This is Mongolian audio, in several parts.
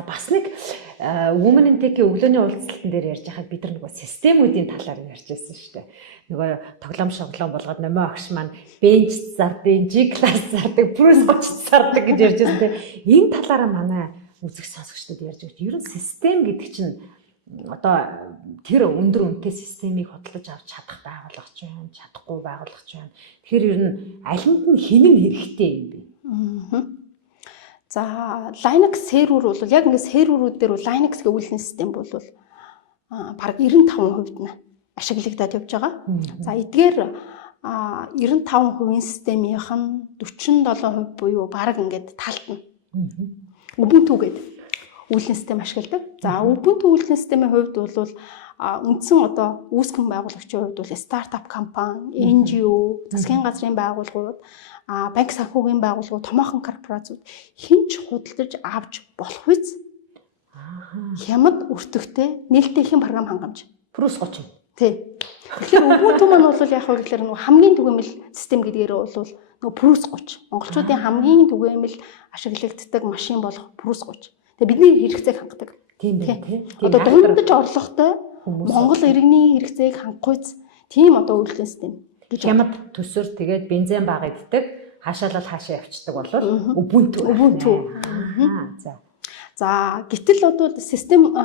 За бас нэг Women in Tech-ийн өглөөний уулзалтан дээр ярьж байхад бид нар нөгөө системүүдийн талаар ярьж байсан шүү дээ. Нөгөө тоглоом шоглоом болгоод номоо агш маань bench зардаг, G class зардаг, press 30 зардаг гэж ярьж байсан те. Энэ талаараа манай үзэх сонсогчдод ярьж байгаа. Ер нь систем гэдэг чинь одоо тэр өндөр үнэтэй системийг хөдөлж авч чадах байгууллага ч байна, чадахгүй байгууллага ч байна. Тэгэхээр ер нь алинд нь хинэн хэрэгтэй юм бэ? За Linux сервер бол яг ингээд серверүүд дээр Linux гэх үйлдвэрлэлийн систем бол бараг 95% нь ашиглагдаад явж байгаа. За эдгээр 95% системийнх нь 47% буюу бараг ингээд талтна. Ubuntu гэдэг үйлдвэрлэлийн систем ашигладаг. За Ubuntu үйлдвэрлэлийн системийн хувьд бол үндсэн одоо үүсгэн байгуулагчийн хувьд бол стартап компани, NGO, засгийн газрын байгууллагууд, банк санхүүгийн байгууллагууд, томоохон корпорациуд хинч худалдаж авч болох үз. Хямд өртөгтэй нээлттэй их програм хангамж. Press 30. Тий. Тэгэхээр Ubuntu маань бол яг хөө гэхээр нөгөө хамгийн түгээмэл систем гэдгээр бол нөгөө Press 30. Монголчуудын хамгийн түгээмэл ашиглагддаг машин болох Press 30. Тэгээ бидний хэрэгцээг хангадаг. Тийм байх тий. Одоо дундаж орлоготой Монгол иргэний хэрэгцээг хангахуйц тийм одоо үйлдвэрлэлийн систем. Хямд төсөр тэгээд бензин бага иддэг, хаашаалал хаашаа явцдаг болол Ubuntu. За гэтэл одоо систем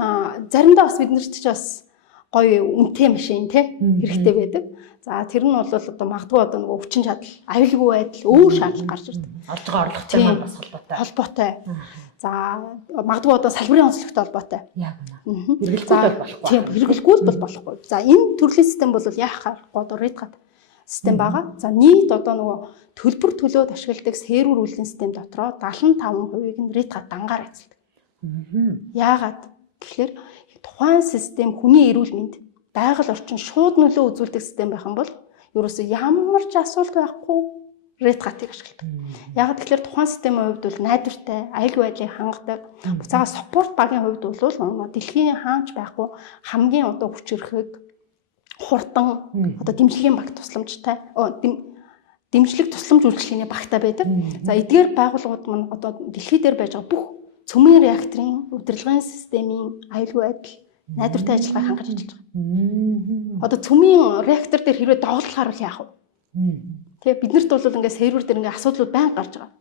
заримдаа бас биднэрт ч бас гоё үнэтэй машин тий хэрэгтэй байдаг. За тэр нь бол одоо магадгүй одоо нөгөө хүчин чадал, аюулгүй байдал, өөр шаардлага гарч ирдэг. Олж байгаа орлоготой маань бас холбоотой. За магадгүй одоо салбарын онцлогтой холбоотой. Яг байна. Хэрэглэхгүй бол болохгүй. Тийм, хэрэглэхгүй бол болохгүй. За энэ төрлийн систем бол яахаар одоо RedHat систем байгаа. За нийт одоо нөгөө төлбөр төлөөд ашигладаг сервер үйлдвэрлэлийн систем дотроо 75%-ийг нь RedHat дангаар эзэлдэг. Яагаад гэхээр тухайн систем хүний эрүүл мэнд, байгаль орчин шууд нөлөө үзүүлдэг систем байх юм бол ерөөсөө ямар ч асуулт байхгүй RedHat-ыг ашигладаг. Яагаад тэгэхээр тухайн системийн хувьд бол найдвартай, аюулгүй байдлыг хангадаг. Буцаага спорт багийн хувьд бол дэлхийн хаанч байхгүй хамгийн одоо хүч хэрхэг хурдан одоо дэмжлэгийн баг тусламжтай дэмжлэг тусламж үйлчлэгийн багтаа байдаг. За эдгээр байгууллагууд маань одоо дэлхий дээр байж байгаа бүх цөмийн реакторын удирдлагын системийн аюулгүй байдал найдвартай ажиллагааг хангаж ажиллаж байгаа. Одоо цөмийн реактор дээр хэрвээ доголдохоор яах вэ? Тэгээ биднэрт бол ингээд сервер дээр ингээд асуудлууд байнга гарч байгаа.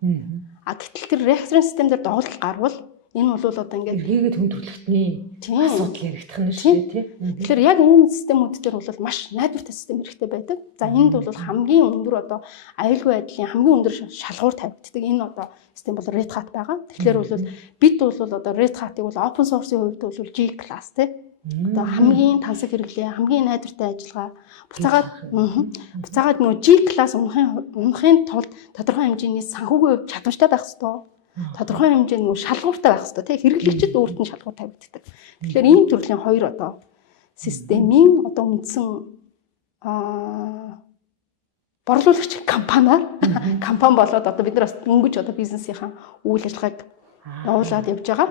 Гэтэл тэр реакторын систем дээр доголдол гарвал энэ бол одоо ингээд хийгээд хүндрэлтний асуудал яригдах нь шүү дээ тий. Тэгэхээр яг энэ системүүд дээр бол маш найдвартай систем хэрэгтэй байдаг. За энд бол хамгийн өндөр одоо аюулгүй байдлын хамгийн өндөр шалгуур тавигддаг энэ одоо систем бол RedHat байгаа. Тэгэхээр бол бид бол одоо RedHat-ыг бол open source-ийн хувьд бол G class тий. Одоо хамгийн тансаг хэрэглээ, хамгийн найдвартай ажиллагаа буцаагаад нөгөө G class унахын тулд тодорхой хэмжээний санхүүгийн чадвартай байх ёстой. Тодорхой хэмжээний нөгөө шалгууртай байх ёстой тий. Хэрэглэгчид өөрт нь шалгуур тавигддаг. Тэгэхээр ийм төрлийн хоёр одоо системийн одоо үндсэн борлуулагч компани болоод одоо бид нар бас дөнгөж одоо бизнесийнхаа үйл ажиллагааг явуулаад явж байгаа.